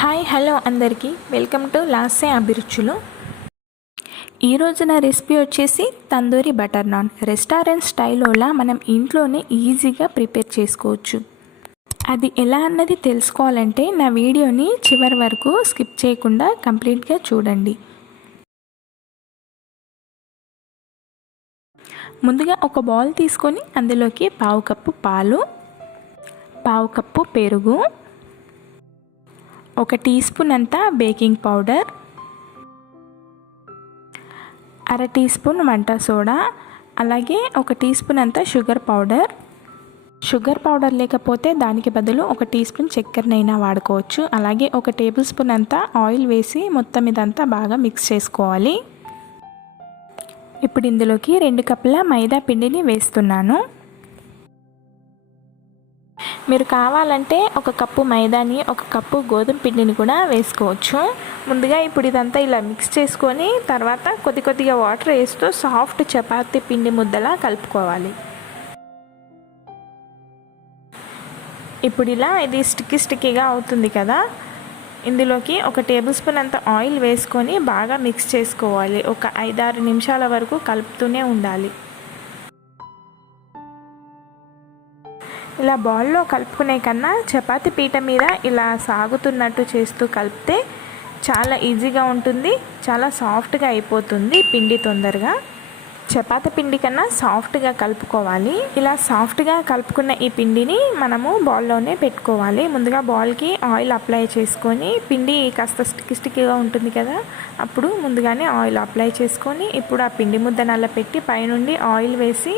Hi hello అందరికీ welcome to లాస్సే అభిరుచులు. ఈరోజు నా రెసిపీ వచ్చేసి తందూరి బటర్ నాన్. రెస్టారెంట్ స్టైల్లోలా మనం ఇంట్లోనే ఈజీగా ప్రిపేర్ చేసుకోవచ్చు. అది ఎలా అన్నది తెలుసుకోవాలంటే నా వీడియోని చివరి వరకు స్కిప్ చేయకుండా కంప్లీట్గా చూడండి. ముందుగా ఒక బౌల్ తీసుకొని అందులోకి పావు కప్పు పాలు, పావు కప్పు పెరుగు, 1 టీ స్పూన్ అంతా బేకింగ్ పౌడర్, 1/2 టీ స్పూన్ వంట సోడా, అలాగే 1 టీ స్పూన్ అంతా షుగర్ పౌడర్. షుగర్ పౌడర్ లేకపోతే దానికి బదులు 1 టీ స్పూన్ చక్కెరనైనా వాడుకోవచ్చు. అలాగే 1 టేబుల్ స్పూన్ అంతా ఆయిల్ వేసి మొత్తం ఇదంతా బాగా మిక్స్ చేసుకోవాలి. ఇప్పుడు ఇందులోకి 2 కప్పుల మైదా పిండిని వేస్తున్నాను. మీరు కావాలంటే 1 కప్పు మైదాని 1 కప్పు గోధుమ పిండిని కూడా వేసుకోవచ్చు. ముందుగా ఇప్పుడు ఇదంతా ఇలా మిక్స్ చేసుకొని తర్వాత కొద్దిగా వాటర్ వేస్తూ సాఫ్ట్ చపాతీ పిండి ముద్దలా కలుపుకోవాలి. ఇప్పుడు ఇలా ఇది స్టిక్కీగా అవుతుంది కదా, ఇందులోకి 1 టేబుల్ స్పూన్ అంత ఆయిల్ వేసుకొని బాగా మిక్స్ చేసుకోవాలి. ఒక 5-6 నిమిషాల వరకు కలుపుతూనే ఉండాలి. ఇలా బౌల్లో కలుపుకునే కన్నా చపాతీ పీట మీద ఇలా సాగుతున్నట్టు చేస్తూ కలిపితే చాలా ఈజీగా ఉంటుంది, చాలా సాఫ్ట్గా అయిపోతుంది పిండి తొందరగా. చపాతీ పిండి కన్నా సాఫ్ట్గా కలుపుకోవాలి. ఇలా సాఫ్ట్గా కలుపుకున్న ఈ పిండిని మనము బౌల్లోనే పెట్టుకోవాలి. ముందుగా బౌల్కి ఆయిల్ అప్లై చేసుకొని, పిండి కాస్త స్టిక్కీగా ఉంటుంది కదా, అప్పుడు ముందుగానే ఆయిల్ అప్లై చేసుకొని ఇప్పుడు ఆ పిండి ముద్ద నల్ల పెట్టి పైనుండి ఆయిల్ వేసి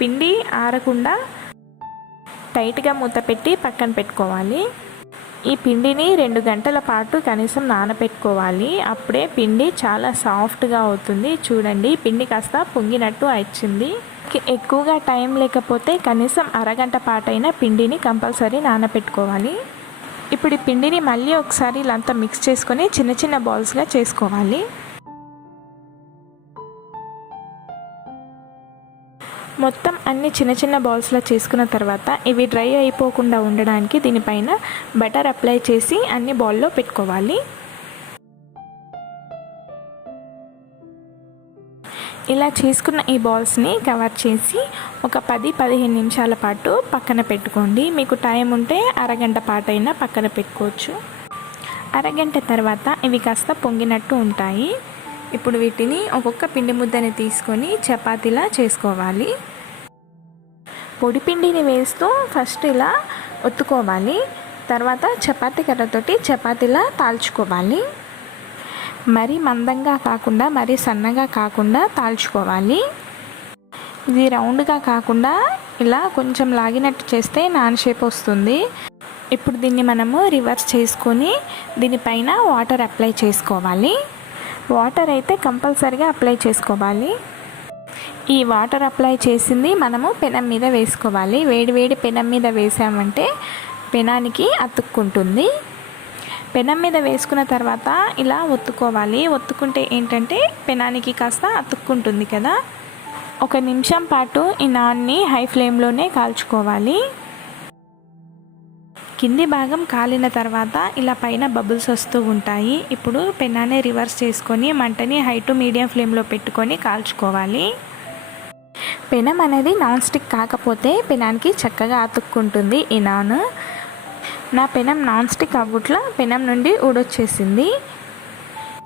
పిండి ఆరకుండా టైట్గా మూత పెట్టి పక్కన పెట్టుకోవాలి. ఈ పిండిని 2 గంటల పాటు కనీసం నానబెట్టుకోవాలి. అప్పుడే పిండి చాలా సాఫ్ట్గా అవుతుంది. చూడండి, పిండి కాస్త పొంగినట్టు వచ్చింది. ఎక్కువగా టైం లేకపోతే కనీసం అరగంట పాటైనా పిండిని కంపల్సరీ నానబెట్టుకోవాలి. ఇప్పుడు ఈ పిండిని మళ్ళీ ఒకసారి ఇలా అంతా మిక్స్ చేసుకొని చిన్న బాల్స్గా చేసుకోవాలి. మొత్తం అన్ని చిన్న బాల్స్లా చేసుకున్న తర్వాత ఇవి డ్రై అయిపోకుండా ఉండడానికి దీనిపైన బటర్ అప్లై చేసి అన్ని బౌల్లో పెట్టుకోవాలి. ఇలా చేసుకున్న ఈ బాల్స్ని కవర్ చేసి ఒక 10-15 నిమిషాల పాటు పక్కన పెట్టుకోండి. మీకు టైం ఉంటే అరగంట పాటైనా పక్కన పెట్టుకోవచ్చు. అరగంట తర్వాత ఇవి కాస్త పొంగినట్టు ఉంటాయి. ఇప్పుడు వీటిని ఒక్కొక్క పిండి ముద్దని తీసుకొని చపాతీలా చేసుకోవాలి. పొడి పిండిని వేస్తూ ఫస్ట్ ఇలా ఒత్తుకోవాలి. తర్వాత చపాతీ కర్రతోటి చపాతీలా తాల్చుకోవాలి. మరీ మందంగా కాకుండా మరీ సన్నగా కాకుండా తాల్చుకోవాలి. ఇది రౌండ్గా కాకుండా ఇలా కొంచెం లాగినట్టు చేస్తే నాన్ షేప్ వస్తుంది. ఇప్పుడు దీన్ని మనము రివర్స్ చేసుకొని దీనిపైన వాటర్ అప్లై చేసుకోవాలి. వాటర్ అయితే కంపల్సరీగా అప్లై చేసుకోవాలి. ఈ వాటర్ అప్లై చేసింది మనము పెనం మీద వేసుకోవాలి. వేడి పెనం మీద వేసామంటే పెనానికి అతుక్కుంటుంది. పెనం మీద వేసుకున్న తర్వాత ఇలా ఒత్తుకోవాలి. ఒత్తుకుంటే ఏంటంటే పెనానికి కాస్త అతుక్కుంటుంది కదా. 1 నిమిషం పాటు ఈ నాన్ని హై ఫ్లేమ్లోనే కాల్చుకోవాలి. కింది భాగం కాలిన తర్వాత ఇలా పైన బబుల్స్ వస్తూ ఉంటాయి. ఇప్పుడు పెనాన్ని రివర్స్ చేసుకొని మంటని హై టు మీడియం ఫ్లేమ్లో పెట్టుకొని కాల్చుకోవాలి. పెనం అనేది నాన్ స్టిక్ కాకపోతే పెనానికి చక్కగా అతుక్కుంటుంది ఈ నాన్. నా పెనం నాన్ స్టిక్ అవ్వట్లా పెనం నుండి ఊడొచ్చేసింది.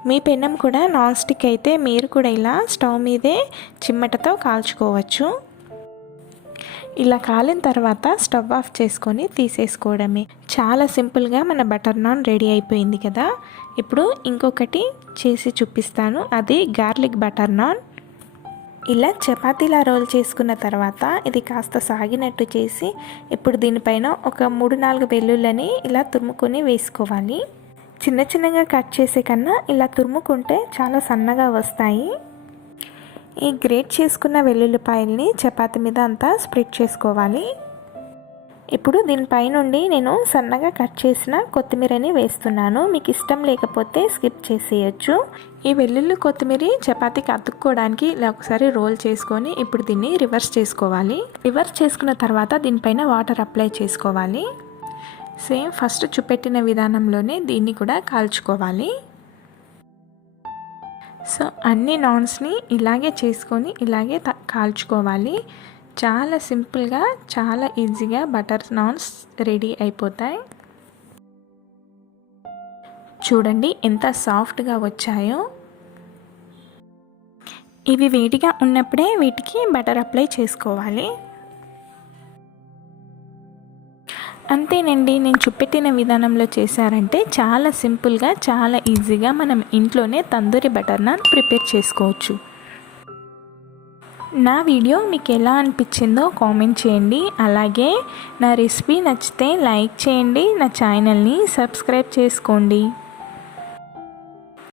మీ పెనం కూడా నాన్ స్టిక్ అయితే మీరు కూడా ఇలా స్టవ్ మీదే చిమ్మటతో కాల్చుకోవచ్చు. ఇలా కాలిన తర్వాత స్టవ్ ఆఫ్ చేసుకొని తీసేసుకోవడమే. చాలా సింపుల్గా మన బటర్ నాన్ రెడీ అయిపోయింది కదా. ఇప్పుడు ఇంకొకటి చేసి చూపిస్తాను, అది గార్లిక్ బటర్ నాన్. ఇలా చపాతీలా రోల్ చేసుకున్న తర్వాత ఇది కాస్త సాగినట్టు చేసి ఇప్పుడు దీనిపైన ఒక 3-4 వెల్లుల్లిని ఇలా తురుముకొని వేసుకోవాలి. చిన్నగా కట్ చేసే కన్నా ఇలా తురుముకుంటే చాలా సన్నగా వస్తాయి. ఈ గ్రేట్ చేసుకున్న వెల్లుల్లిపాయల్ని చపాతీ మీద అంతా స్ప్రెడ్ చేసుకోవాలి. ఇప్పుడు దీనిపై నుండి నేను సన్నగా కట్ చేసిన కొత్తిమీరని వేస్తున్నాను. మీకు ఇష్టం లేకపోతే స్కిప్ చేసేయచ్చు. ఈ వెల్లుల్లి కొత్తిమీర చపాతీకి అతుక్కోవడానికి ఇలా ఒకసారి రోల్ చేసుకొని ఇప్పుడు దీన్ని రివర్స్ చేసుకోవాలి. రివర్స్ చేసుకున్న తర్వాత దీనిపైన వాటర్ అప్లై చేసుకోవాలి. సేమ్ ఫస్ట్ చూపెట్టిన విధానంలోనే దీన్ని కూడా కాల్చుకోవాలి. సో అన్ని నాన్స్ని ఇలాగే చేసుకొని ఇలాగే కాల్చుకోవాలి. చాలా సింపుల్గా చాలా ఈజీగా బటర్ నాన్స్ రెడీ అయిపోతాయి. చూడండి ఎంత సాఫ్ట్గా వచ్చాయో. ఇవి వేడిగా ఉన్నప్పుడే వీటికి బటర్ అప్లై చేసుకోవాలి. అంతేనండి, నేను చూపెట్టిన విధానంలో చేశారంటే చాలా సింపుల్గా చాలా ఈజీగా మనం ఇంట్లోనే తందూరి బటర్ నాన్ ప్రిపేర్ చేసుకోవచ్చు. నా వీడియో మీకు ఎలా అనిపించిందో కామెంట్ చేయండి. అలాగే నా రెసిపీ నచ్చితే లైక్ చేయండి, నా ఛానల్ని సబ్స్క్రైబ్ చేసుకోండి.